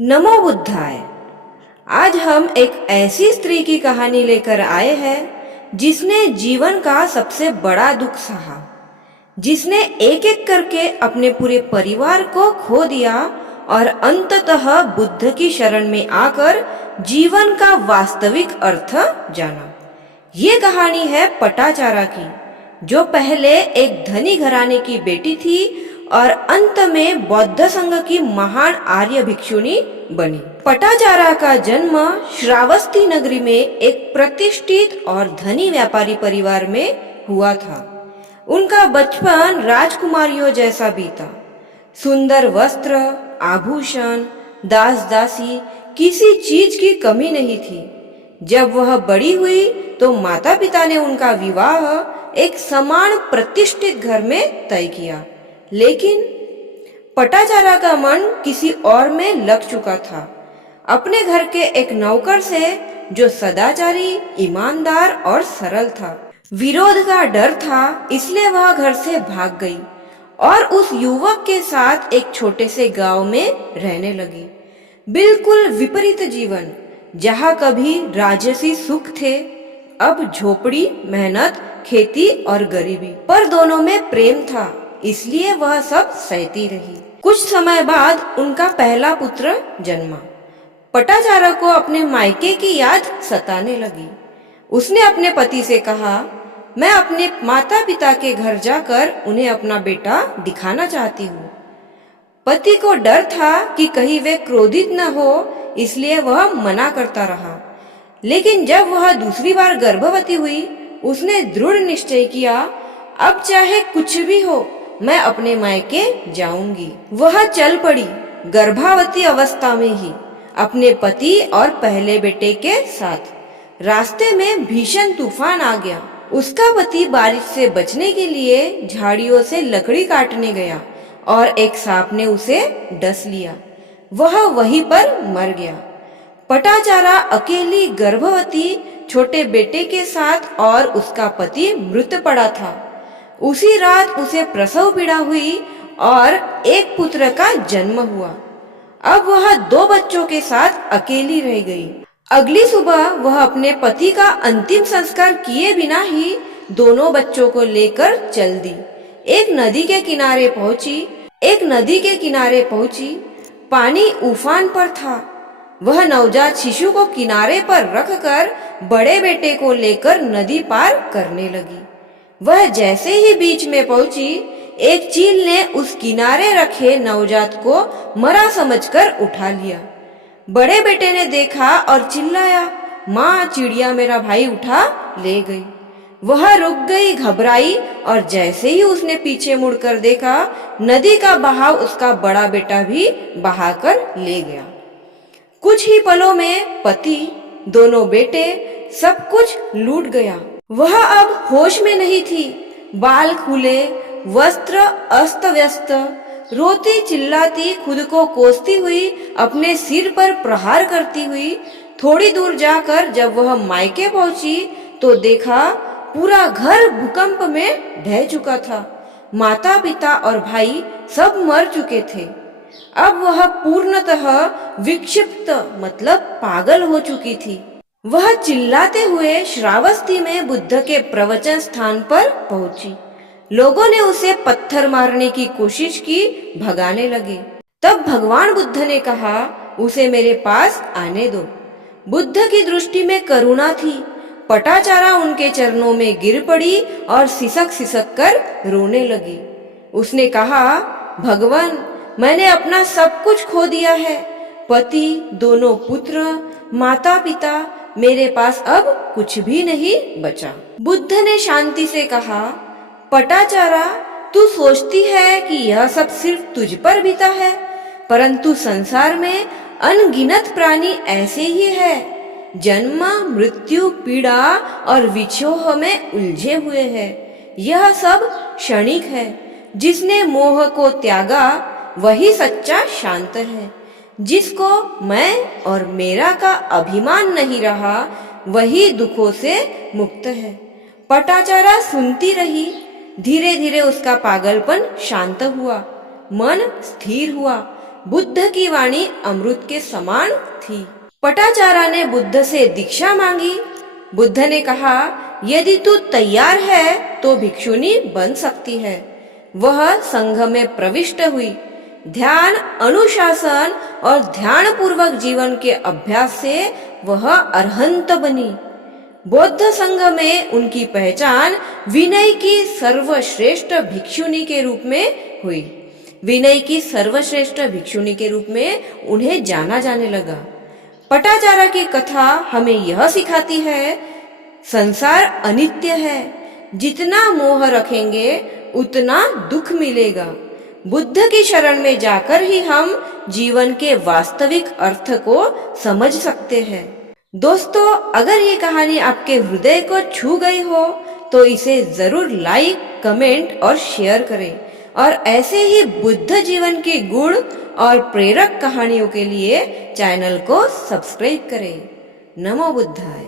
नमो बुद्धाय। आज हम एक ऐसी स्त्री की कहानी लेकर आए हैं जिसने जीवन का सबसे बड़ा दुख सहा, जिसने एक एक करके अपने पूरे परिवार को खो दिया और अंततः बुद्ध की शरण में आकर जीवन का वास्तविक अर्थ जाना। ये कहानी है पटाचारा की, जो पहले एक धनी घराने की बेटी थी और अंत में बौद्ध संघ की महान आर्य भिक्षुणी बनी। पटाचारा का जन्म श्रावस्ती नगरी में एक प्रतिष्ठित और धनी व्यापारी परिवार में हुआ था। उनका बचपन राजकुमारियों जैसा बीता। सुंदर वस्त्र, आभूषण, दास दासी, किसी चीज की कमी नहीं थी। जब वह बड़ी हुई तो माता पिता ने उनका विवाह एक समान प्रतिष्ठित घर में तय किया, लेकिन पटाचारा का मन किसी और में लग चुका था। अपने घर के एक नौकर से, जो सदाचारी, ईमानदार और सरल था। विरोध का डर था, इसलिए वह घर से भाग गई और उस युवक के साथ एक छोटे से गांव में रहने लगी। बिल्कुल विपरीत जीवन, जहाँ कभी राजसी सुख थे, अब झोपड़ी, मेहनत, खेती और गरीबी। पर दोनों में प्रेम था, इसलिए वह सब सहती रही। कुछ समय बाद उनका पहला पुत्र जन्मा। पटाचारा को अपने मायके की याद सताने लगी। उसने अपने पति से कहा, मैं अपने माता पिता के घर जाकर उन्हें अपना बेटा दिखाना चाहती हूँ। पति को डर था कि कहीं वे क्रोधित न हो, इसलिए वह मना करता रहा। लेकिन जब वह दूसरी बार गर्भवती हुई, उसने दृढ़ निश्चय किया, अब चाहे कुछ भी हो, मैं अपने मायके जाऊंगी। वह चल पड़ी, गर्भावती अवस्था में ही, अपने पति और पहले बेटे के साथ। रास्ते में भीषण तूफान आ गया। उसका पति बारिश से बचने के लिए झाड़ियों से लकड़ी काटने गया और एक सांप ने उसे डस लिया। वह वहीं पर मर गया। पटाचारा अकेली गर्भवती छोटे बेटे के साथ और उसका पति मृत पड़ा था। उसी रात उसे प्रसव पीड़ा हुई और एक पुत्र का जन्म हुआ। अब वह 2 बच्चों के साथ अकेली रह गई। अगली सुबह वह अपने पति का अंतिम संस्कार किए बिना ही दोनों बच्चों को लेकर चल दी। एक नदी के किनारे पहुंची। पानी उफान पर था। वह नवजात शिशु को किनारे पर रखकर बड़े बेटे को लेकर नदी पार करने लगी। वह जैसे ही बीच में पहुंची, एक चील ने उस किनारे रखे नवजात को मरा समझकर उठा लिया। बड़े बेटे ने देखा और चिल्लाया, माँ, चिड़िया मेरा भाई उठा ले गई। वह रुक गई, घबराई, और जैसे ही उसने पीछे मुड़कर देखा, नदी का बहाव उसका बड़ा बेटा भी बहाकर ले गया। कुछ ही पलों में पति, दोनों बेटे, सब कुछ लूट गया। वह अब होश में नहीं थी। बाल खुले, वस्त्र अस्त व्यस्त, रोती चिल्लाती, खुद को कोसती हुई, अपने सिर पर प्रहार करती हुई थोड़ी दूर जाकर जब वह मायके पहुंची तो देखा पूरा घर भूकंप में ढह चुका था। माता पिता और भाई सब मर चुके थे। अब वह पूर्णतः विक्षिप्त मतलब पागल हो चुकी थी। वह चिल्लाते हुए श्रावस्ती में बुद्ध के प्रवचन स्थान पर पहुंची। लोगों ने उसे पत्थर मारने की कोशिश की, भगाने लगे। तब भगवान बुद्ध ने कहा, उसे मेरे पास आने दो। बुद्ध की दृष्टि में करुणा थी। पटाचारा उनके चरणों में गिर पड़ी और सिसक सिसक कर रोने लगी। उसने कहा, भगवान, मैंने अपना सब कुछ खो दिया है। पति, दोनों पुत्र, माता पिता, मेरे पास अब कुछ भी नहीं बचा। बुद्ध ने शांति से कहा, पटाचारा, तू सोचती है कि यह सब सिर्फ तुझ पर बीता है, परंतु संसार में अनगिनत प्राणी ऐसे ही है, जन्म, मृत्यु, पीड़ा और विछोह में उलझे हुए हैं। यह सब क्षणिक है। जिसने मोह को त्यागा वही सच्चा शांत है। जिसको मैं और मेरा का अभिमान नहीं रहा, वही दुखों से मुक्त है। पटाचारा सुनती रही। धीरे धीरे उसका पागलपन शांत हुआ, मन स्थिर हुआ। बुद्ध की वाणी अमृत के समान थी। पटाचारा ने बुद्ध से दीक्षा मांगी। बुद्ध ने कहा, यदि तू तैयार है तो भिक्षुनी बन सकती है। वह संघ में प्रविष्ट हुई। ध्यान, अनुशासन और ध्यान पूर्वक जीवन के अभ्यास से वह अरहंत बनी। बौद्ध संघ में उनकी पहचान विनय की सर्वश्रेष्ठ भिक्षुनी के रूप में हुई। विनय की सर्वश्रेष्ठ भिक्षुनी के रूप में उन्हें जाना जाने लगा। पटाचारा की कथा हमें यह सिखाती है, संसार अनित्य है। जितना मोह रखेंगे उतना दुख मिलेगा। बुद्ध की शरण में जाकर ही हम जीवन के वास्तविक अर्थ को समझ सकते हैं। दोस्तों, अगर ये कहानी आपके हृदय को छू गई हो तो इसे जरूर लाइक, कमेंट और शेयर करें और ऐसे ही बुद्ध जीवन के गुण और प्रेरक कहानियों के लिए चैनल को सब्सक्राइब करें। नमो बुद्धाय।